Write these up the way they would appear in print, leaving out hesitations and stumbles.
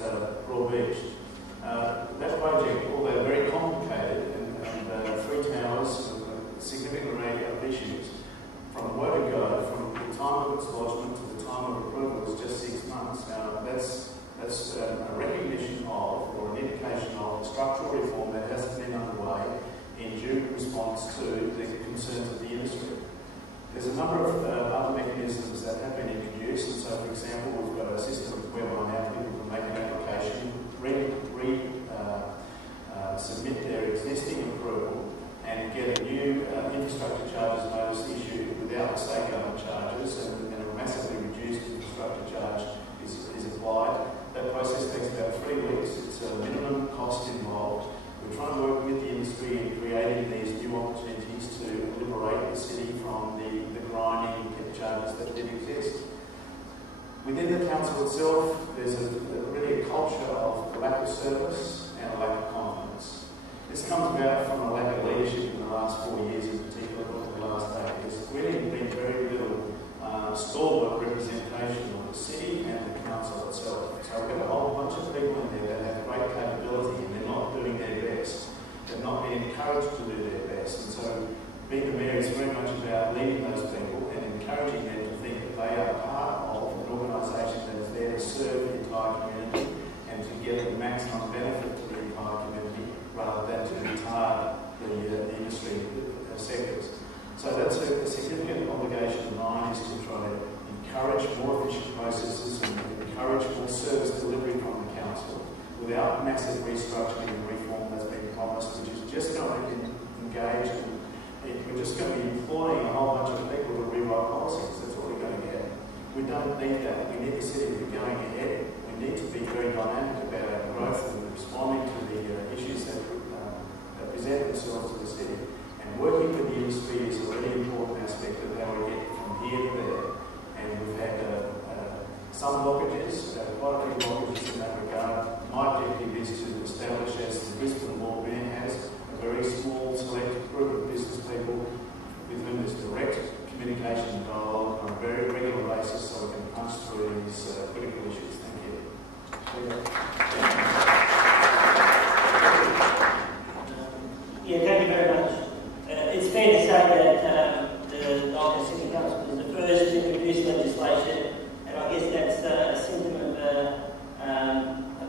at Broadbeach. That project, although very complicated and 3 towers with significant radial issues, from where to go, from the time of its lodgement to the time of approval was just 6 months. Now that's a recognition of, or an indication of, structural reform that hasn't been underway in due response to the concerns of the industry. There's a number of other mechanisms that have been introduced, and so, for example, we've got a system whereby now people can make an application, submit their existing approval, and get a new infrastructure charges notice issued without the state government charges, and a massively reduced infrastructure charge is applied. That process takes about 3 weeks. It's a minimum cost involved. We're trying to work with the industry in creating these new opportunities to liberate the city from the grinding charges that did exist. Within the council itself, there's really a culture of lack of service and a lack of confidence. This comes about from a lack of leadership in the last 4 years, in particular, or the last 8. There's really been very little stalwart representation of the city and the council itself. So we've got a whole bunch of people in there that have great capability and they're not doing their best. They're not being encouraged to do their best. And so being the mayor is very much about leading those people and encouraging them to think that they are part of an organisation that is there to serve the entire community and to get the maximum benefit to the entire community rather than to retard the industry sectors. So that's a significant obligation of mine, is to try to encourage more efficient processes and encourage more service delivery from the council without massive restructuring and reform that's been promised, which is just going to engage and we're just going to be employing a whole bunch of people to rewrite policies. That's what we're going to get. We don't need that. We need the city to be going ahead. We need to be very dynamic about our growth and responding to the issues that present themselves to the city. And working with the industry is a really important aspect of how we get from here to there. And we've had some blockages, quite a few blockages in that regard. My objective is to establish, as the Brisbane Law Band has, a very small, select group of business people with whom there's direct communication and dialogue on a very regular basis so we can punch through these critical issues. Thank you. Yeah, thank you very much. It's fair to say that the Gold City Council was the first to introduce legislation, and I guess that's a symptom of a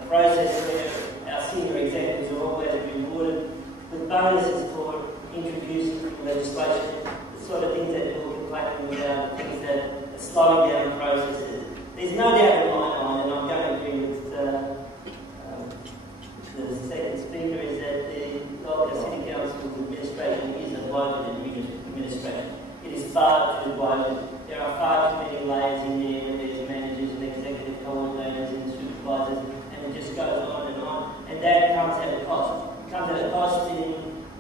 process where our senior executives are always rewarded with bonuses for introducing legislation, the sort of things that people complain about, things that are slowing down processes. There's no doubt in my mind, and I'm going to agree with the second speaker, is that the Gold Coast City Council's administration is a bloated administration. It is far too bloated. There are far too many layers in there where there's managers and executive coordinators and supervisors, and it just goes on and on. And that comes at a cost. It comes at a cost in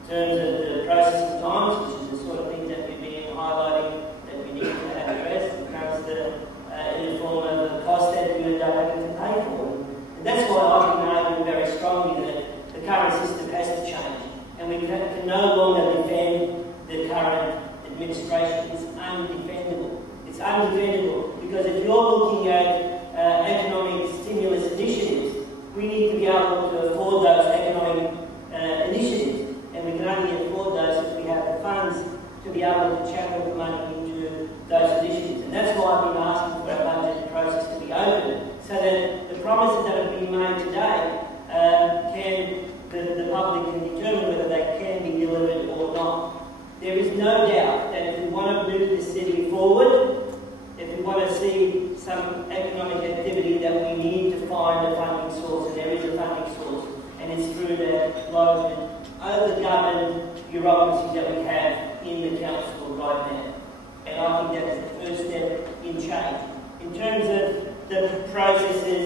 terms of the processing times, which is the sort of things that we've been highlighting that we need to have addressed. It comes in the form of the cost that we are having to pay for. And that's why I've been arguing very strongly that the current system has to change. And we can no longer defend the current administration. It's undefendable. It's undefendable because if you're looking at economic stimulus initiatives, we need to be able to afford those economic initiatives. And we can only afford those if we have the funds to be able to channel the money into those initiatives. And that's why I've been asking for our budget process to be open, so that the promises that have been made today the public can determine whether they can be delivered or not. There is no doubt that if we want to move the city forward, if we want to see some economic activity, that we need to find a funding source, and there is a funding source, and it's through the bloated, overgoverned bureaucracy that we have in the council right now. And I think that is the first step in change. In terms of the processes,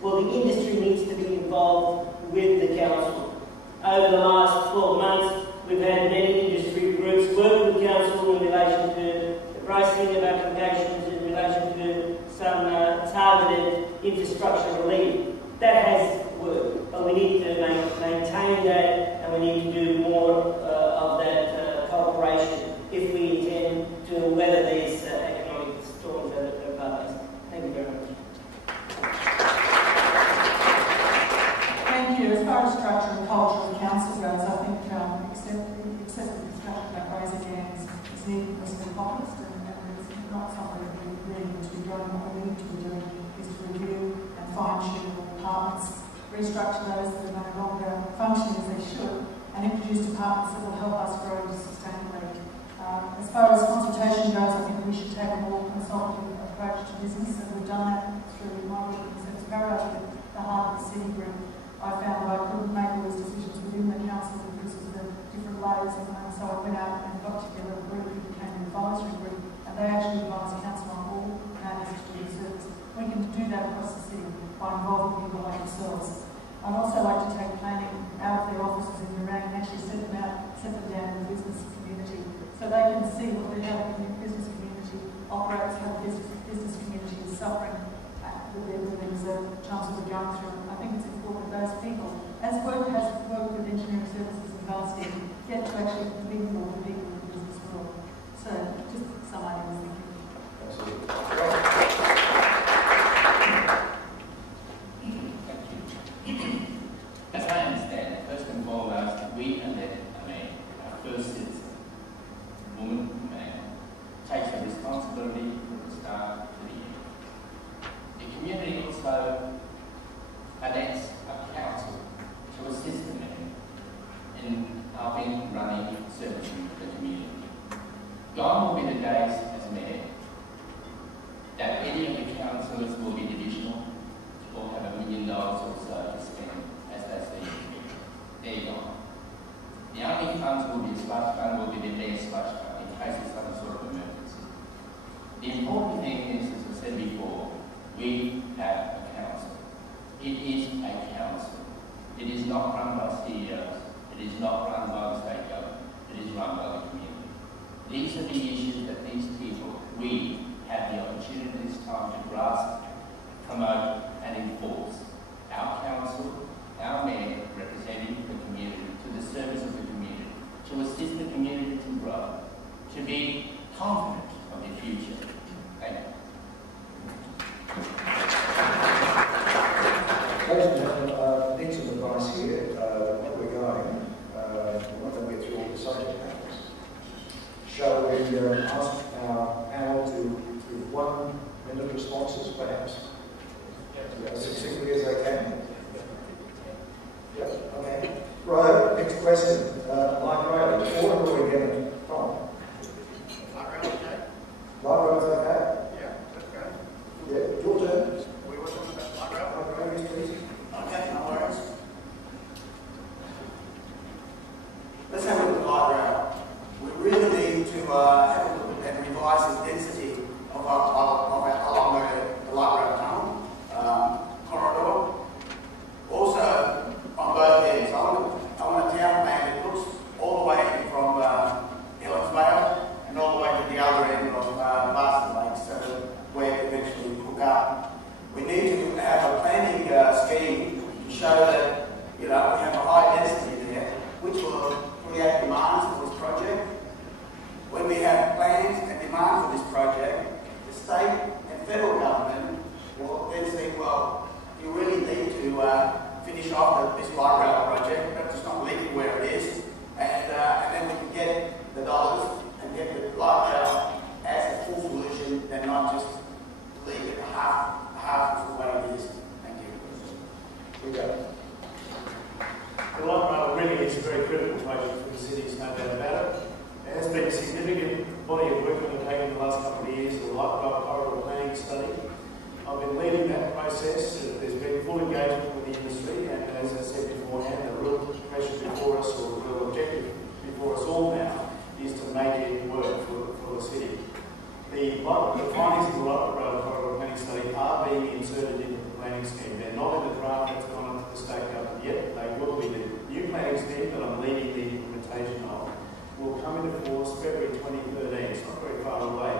well, the industry needs to be involved with the council. Over the last 12 months, we've had many industry groups work with the council in relation to the pricing of applications, in relation to some targeted infrastructure relief. That has worked, but we need to maintain that, and we need to do more of that cooperation if we intend to weather these economic storms that are above us. Thank you very much. infrastructure and culture of the council goes, I think excessive discussion about raising gangs is needless and populist, and it's not something that we really need to be doing. What we need to be doing is to review and fine-tune departments, restructure those that are no longer functioning as they should, and introduce departments that will help us grow sustainably. As far as consultation goes, I think we should take a more consultative approach to business, and we've done that through my work in Service Paradise with the Heart of the City group. I found that I couldn't make all those decisions within the council because of the different layers, and so I went out and got together a group who became an advisory group, and they actually advise council on all matters to do with service. We can do that across the city by involving people like yourselves. I'd also like to take planning out of their offices in Nerang and actually set them down in the business community, so they can see how the business community operates, how the business community is suffering with the things that councils are going through. I think it's important that those people, as work has worked with engineering services and Vastec, get to actually mingle with the people in the business world. So, just some ideas, thank you. Absolutely. As I understand, first and foremost, we elect our first citizen, woman, man, takes a responsibility from the start to the end. The community also elects a council to assist the mayor in helping running servicing the community. Gone will be the days as mayor that any of the councillors will be divisional or have $1 million or so to spend as they see fit. They're gone. The only funds will be a slush fund, will be the mayor's slush fund in case of some sort of emergency. The important thing is, as I said before, we have a council. It is a council. It is not run by CEOs. It is not run by the state government. It is run by the community. These are the issues that these people, we have the opportunity this time to grasp, promote and enforce. Our council, our mayor, representing the community, to the service of the community, to assist the community to grow, to be confident of the future. Thank you. Ladies and gentlemen, need some advice here. Where we're going, we're not going to get through all the subject matters. Shall we ask our panel to give 1 minute responses, perhaps? As succinctly as they can. Yes, okay. Right, next question. Mike Riley, where are we getting from? Light rail, okay? Light rail's okay? Yeah, that's great. Yeah, your turn. We were talking about light rail. Light rail, yes, please. Okay, no worries. Let's have a look at light rail. We really need to have a look and revise the density of along the light rail tunnel corridor. Also, on both ends, I want a town plan that looks all the way from Ellisvale and all the way to the other end of Marston Lake, so where it eventually hook up. We need to have a planning scheme to show that we have a high density there, which will create demands for this project. When we have plans and demand for this project, the state and federal government will then say, well, you really need to finish off this light rail project, but it's not legal where it is, and then we can get the dollars and get the light rail as a full solution, and not just leave it half of the way it is. Thank you. We go. The light rail really is a very critical project for the city, there's no doubt about it. There has been a significant body of work undertaken in the last couple of years, the light rail corridor planning study. I've been leading that process. There's been full engagement with the industry, and as I said beforehand, the real pressure before us, or the real objective before us all now, is to make it work for the city. The findings of the light rail corridor planning study are being inserted into the planning scheme. They're not in the draft that's gone into the state government yet. They will be. The new planning scheme that I'm leading the implementation of will come into force February 2013. It's not very far away.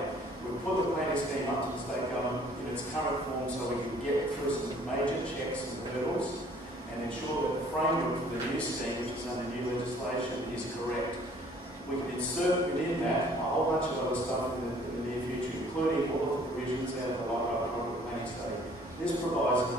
We'll put the planning scheme up to the state government in its current form so we can get through some major checks and hurdles and ensure that the framework for the new scheme, which is under new legislation, is correct. We can insert within that a whole bunch of other stuff in the near future, including all of the provisions out of the light rail corridor planning study. This provides